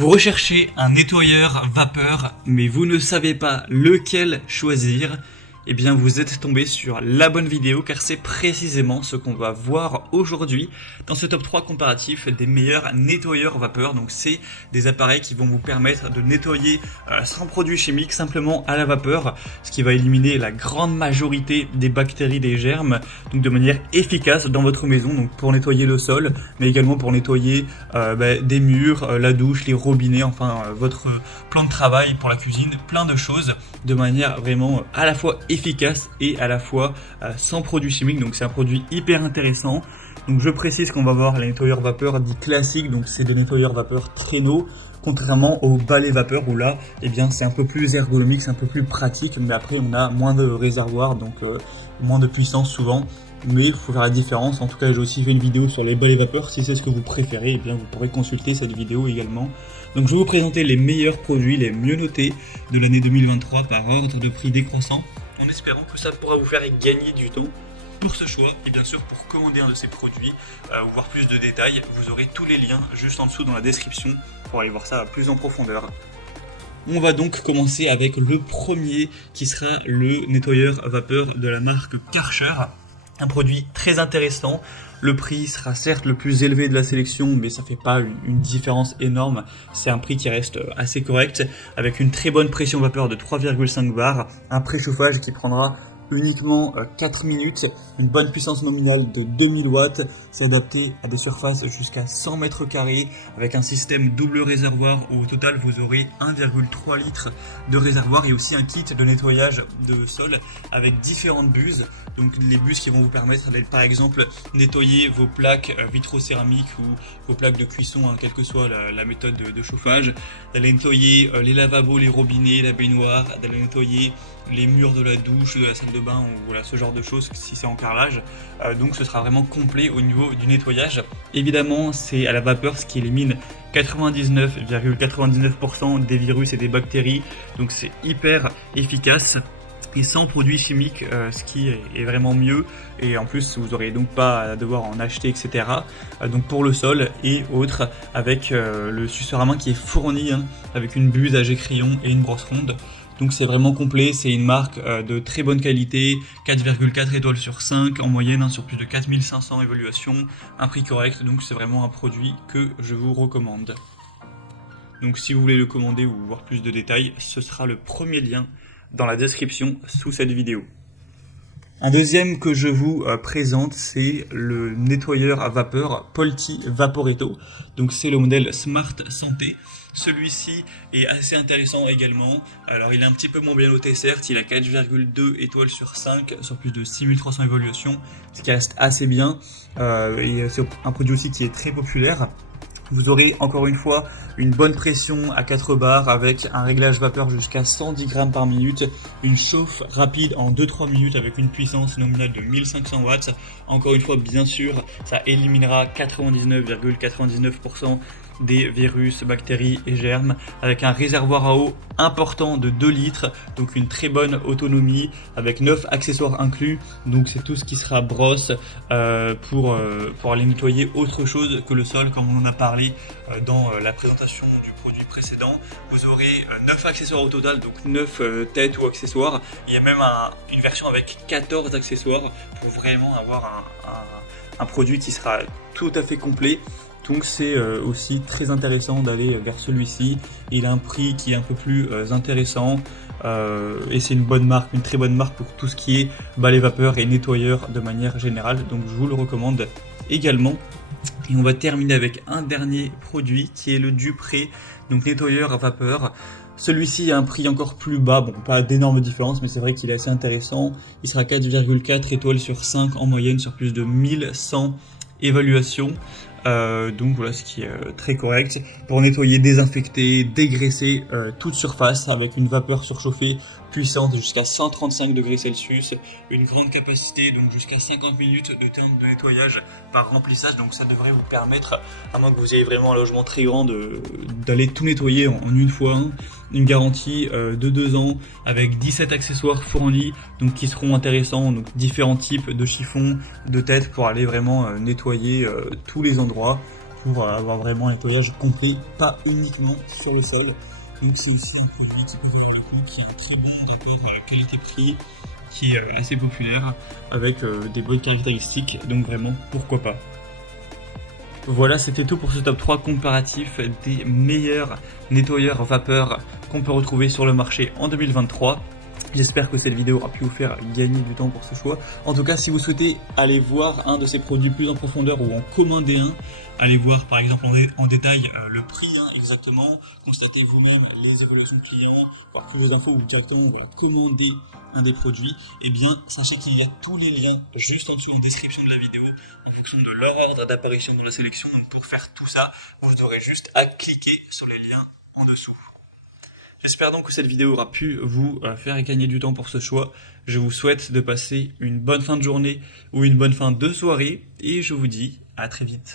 Vous recherchez un nettoyeur vapeur, mais vous ne savez pas lequel choisir. Eh bien, vous êtes tombé sur la bonne vidéo car c'est précisément ce qu'on va voir aujourd'hui dans ce top 3 comparatif des meilleurs nettoyeurs vapeur. Donc, c'est des appareils qui vont vous permettre de nettoyer sans produits chimiques, simplement à la vapeur, ce qui va éliminer la grande majorité des bactéries, des germes, donc de manière efficace dans votre maison, donc pour nettoyer le sol, mais également pour nettoyer des murs, la douche, les robinets, enfin votre plan de travail pour la cuisine, plein de choses de manière vraiment à la fois efficace et à la fois sans produits chimiques. Donc c'est un produit hyper intéressant. Donc je précise qu'on va voir les nettoyeurs vapeur dits classiques, donc c'est des nettoyeurs vapeur traîneau, contrairement aux balais vapeur où là, eh bien c'est un peu plus ergonomique, c'est un peu plus pratique, mais après on a moins de réservoirs, donc moins de puissance souvent. Mais il faut faire la différence. En tout cas, j'ai aussi fait une vidéo sur les balais vapeur. Si c'est ce que vous préférez, eh bien vous pourrez consulter cette vidéo également. Donc je vais vous présenter les meilleurs produits, les mieux notés de l'année 2023 par ordre de prix décroissant, en espérant que ça pourra vous faire gagner du temps pour ce choix. Et bien sûr, pour commander un de ces produits ou voir plus de détails, vous aurez tous les liens juste en dessous dans la description pour aller voir ça plus en profondeur. On va donc commencer avec le premier qui sera le nettoyeur vapeur de la marque Karcher. Un produit très intéressant. Le prix sera certes le plus élevé de la sélection, mais ça fait pas une différence énorme. C'est un prix qui reste assez correct, avec une très bonne pression vapeur de 3,5 bars, un préchauffage qui prendra uniquement 4 minutes, une bonne puissance nominale de 2000 watts, c'est adapté à des surfaces jusqu'à 100 mètres carrés avec un système double réservoir où au total vous aurez 1,3 litres de réservoir et aussi un kit de nettoyage de sol avec différentes buses. Donc les buses qui vont vous permettre d'aller par exemple nettoyer vos plaques vitrocéramiques ou vos plaques de cuisson, quelle que soit la méthode de chauffage, d'aller nettoyer les lavabos, les robinets, la baignoire, d'aller nettoyer les murs de la douche, de la salle de bain ou voilà, ce genre de choses si c'est en carrelage. Donc ce sera vraiment complet au niveau du nettoyage. Évidemment, c'est à la vapeur, ce qui élimine 99,99% des virus et des bactéries. Donc c'est hyper efficace et sans produits chimiques, ce qui est vraiment mieux. Et en plus, vous n'aurez donc pas à devoir en acheter, etc. Donc pour le sol et autres, avec le suceur à main qui est fourni avec une buse à jet crayon et une brosse ronde. Donc c'est vraiment complet, c'est une marque de très bonne qualité, 4,4 étoiles sur 5 en moyenne, sur plus de 4500 évaluations, un prix correct, donc c'est vraiment un produit que je vous recommande. Donc si vous voulez le commander ou voir plus de détails, ce sera le premier lien dans la description sous cette vidéo. Un deuxième que je vous présente, c'est le nettoyeur à vapeur Polti Vaporetto. Donc c'est le modèle Smart Santé. Celui-ci est assez intéressant également. Alors il est un petit peu moins bien noté certes, il a 4,2 étoiles sur 5 sur plus de 6300 évaluations, ce qui reste assez bien. Et c'est un produit aussi qui est très populaire. Vous aurez encore une fois une bonne pression à 4 bars avec un réglage vapeur jusqu'à 110 grammes par minute, une chauffe rapide en 2-3 minutes avec une puissance nominale de 1500 watts. Encore une fois, bien sûr, ça éliminera 99,99% des virus, bactéries et germes avec un réservoir à eau important de 2 litres, donc une très bonne autonomie avec 9 accessoires inclus. Donc c'est tout ce qui sera brosse pour aller nettoyer autre chose que le sol, comme on en a parlé dans la présentation du produit précédent. Vous aurez 9 accessoires au total, donc 9 têtes ou accessoires. Il y a même une version avec 14 accessoires pour vraiment avoir un produit qui sera tout à fait complet. Donc c'est aussi très intéressant d'aller vers celui-ci. Il a un prix qui est un peu plus intéressant et c'est une bonne marque, une très bonne marque pour tout ce qui est balai vapeur et nettoyeur de manière générale. Donc je vous le recommande également. Et on va terminer avec un dernier produit qui est le Dupré, donc nettoyeur à vapeur. Celui-ci a un prix encore plus bas, bon pas d'énormes différences, mais c'est vrai qu'il est assez intéressant. Il sera 4,4 étoiles sur 5 en moyenne sur plus de 1100 évaluations. Donc voilà, ce qui est très correct pour nettoyer, désinfecter, dégraisser toute surface avec une vapeur surchauffée puissante jusqu'à 135 degrés Celsius, une grande capacité, donc jusqu'à 50 minutes de temps de nettoyage par remplissage. Donc ça devrait vous permettre, à moins que vous ayez vraiment un logement très grand, d'aller tout nettoyer en une fois. Une garantie de 2 ans avec 17 accessoires fournis, donc qui seront intéressants, donc différents types de chiffons, de têtes pour aller vraiment nettoyer tous les endroits. pour avoir vraiment un nettoyage complet, pas uniquement sur le sol. Donc c'est aussi un produit qui peut valoir le coup, qui a un très bon rapport qualité-prix, qui est assez populaire, avec des bonnes caractéristiques, donc vraiment pourquoi pas. Voilà, c'était tout pour ce top 3 comparatif des meilleurs nettoyeurs vapeur qu'on peut retrouver sur le marché en 2023. J'espère que cette vidéo aura pu vous faire gagner du temps pour ce choix. En tout cas, si vous souhaitez aller voir un de ces produits plus en profondeur ou en commander un, allez voir par exemple en détail le prix exactement, constatez vous-même les évolutions clients, voir plus d'infos ou directement commander un des produits, et bien sachez qu'il y a tous les liens juste en dessous en description de la vidéo en fonction de leur ordre d'apparition dans la sélection. Donc pour faire tout ça, vous aurez juste à cliquer sur les liens en dessous. J'espère donc que cette vidéo aura pu vous faire gagner du temps pour ce choix. Je vous souhaite de passer une bonne fin de journée ou une bonne fin de soirée et je vous dis à très vite.